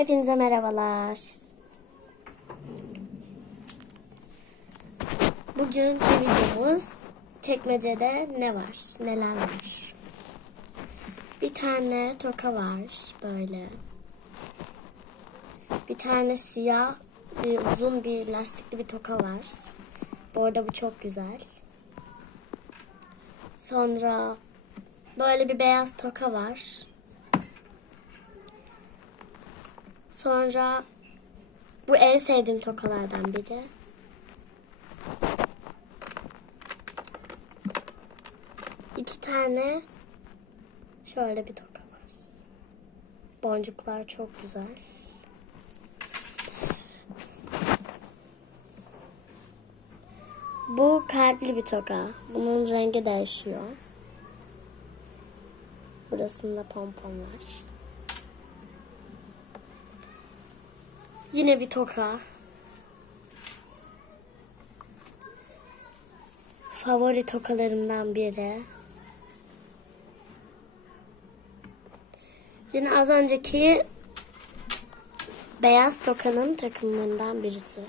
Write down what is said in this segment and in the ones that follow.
Hepinize merhabalar. Bugünkü videomuz çekmecede ne var, neler var. Bir tane toka var böyle. Bir tane siyah, bir uzun bir lastikli bir toka var. Bu arada bu çok güzel. Sonra böyle bir beyaz toka var. Sonra bu en sevdiğim tokalardan biri. İki tane şöyle bir toka var. Boncuklar çok güzel. Bu kalpli bir toka. Bunun rengi değişiyor. Burasında pompon var. Yine bir toka. Favori tokalarımdan biri. Yine az önceki beyaz tokanın takımlarından birisi.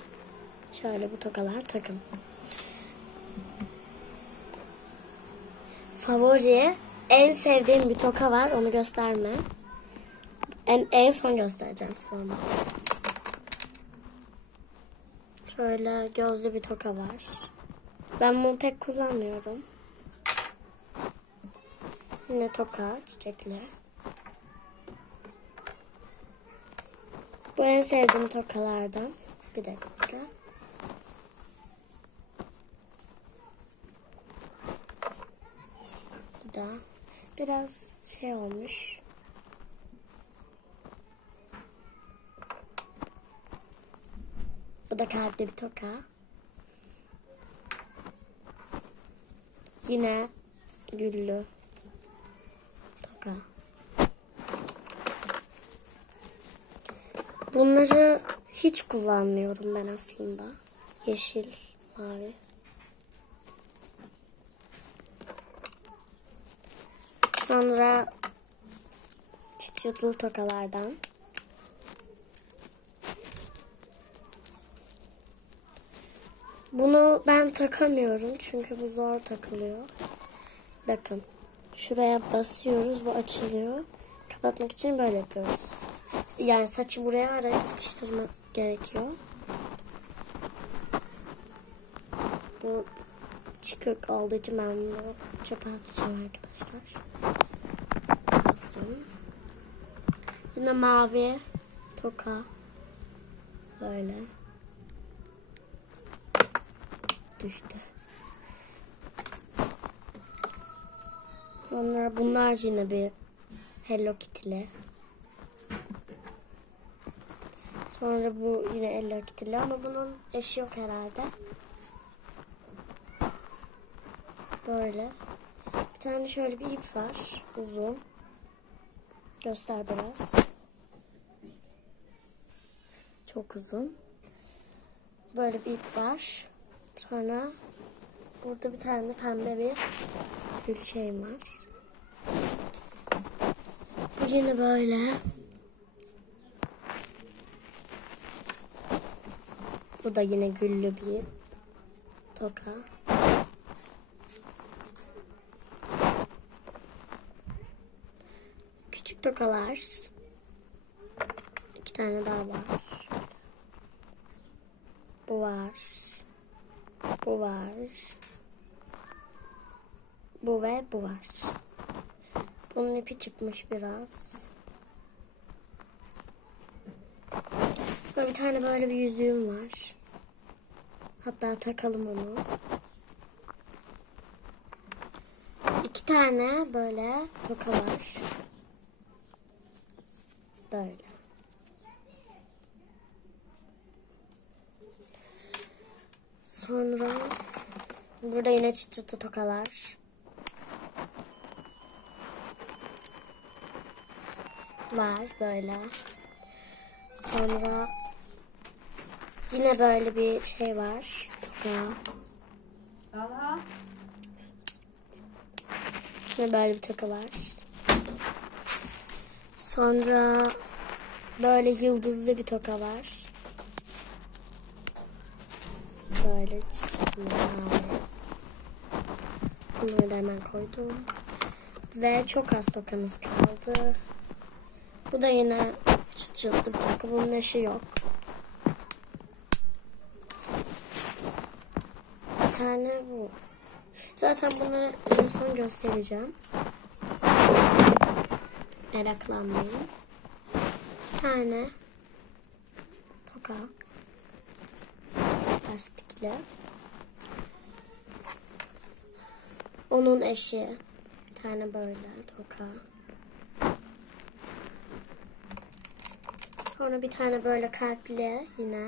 Şöyle bu tokalar takım. Favori en sevdiğim bir toka var. Onu gösterme. En, en son göstereceğim sana. Şöyle gözlü bir toka var. Ben bunu pek kullanmıyorum. Yine toka çiçekli. Bu en sevdiğim tokalardan. Bir dakika. Bu da biraz şey olmuş. Da kalpli bir toka. Yine güllü toka. Bunları hiç kullanmıyorum ben aslında. Yeşil, mavi. Sonra çıtırtılı tokalardan. Bunu ben takamıyorum çünkü bu zor takılıyor. Bakın. Şuraya basıyoruz bu açılıyor. Kapatmak için böyle yapıyoruz. Yani saçı buraya araya sıkıştırmak gerekiyor. Bu çıkık olduğu için ben bunu çöpe atacağım arkadaşlar. Kalsın. Yine mavi toka. Böyle düştü. Sonra bunlar yine bir Hello Kitty'li. Sonra bu yine Hello Kitty'li ama bunun eşi yok herhalde. Böyle. Bir tane şöyle bir ip var. Uzun. Göster biraz. Çok uzun. Böyle bir ip var. Sonra burada bir tane pembe bir gül şey var. Bu yine böyle. Bu da yine güllü bir toka. Küçük tokalar. İki tane daha var. Bu var. Bu var. Bu ve bu var. Bunun ipi çıkmış biraz. Böyle bir tane böyle bir yüzüğüm var. Hatta takalım onu. İki tane böyle toka var. Böyle. Sonra burada yine çıtırtı tokalar. Var böyle. Sonra yine böyle bir şey var. Toka. Talha. Yine böyle bir toka var. Sonra Böyle yıldızlı bir toka var. Böyle çiçekli mavi. Bunları da hemen koydum. Ve çok az tokamız kaldı. Bu da yine çıt çıtlı toka. Bunun eşi yok. Bir tane bu. Zaten bunları en son göstereceğim. Meraklanmayın. Bir tane toka. Lastikli. Onun eşi. Bir tane böyle toka. Sonra bir tane böyle kalpli yine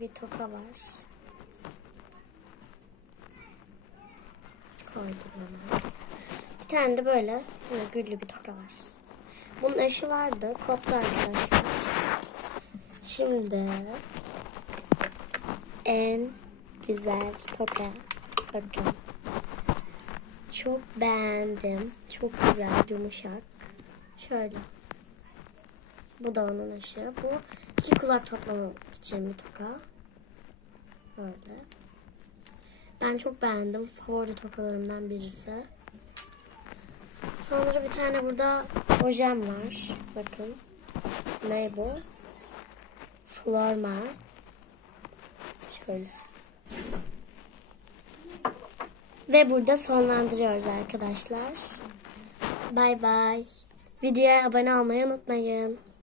bir toka var. Koydum hemen. Bir tane de böyle yine güllü bir toka var. Bunun eşi vardı. Koptu arkadaşlar. Şimdi en güzel toka. Bakın. Çok beğendim. Çok güzel, yumuşak. Şöyle. Bu da onun eşi. Bu iki kulak toplamak için bir toka. Böyle. Ben çok beğendim. Favori tokalarımdan birisi. Sonra bir tane burada ojem var. Bakın. Ne bu? Florma. Şöyle. Ve burada sonlandırıyoruz arkadaşlar. Bay bay. Videoya abone olmayı unutmayın.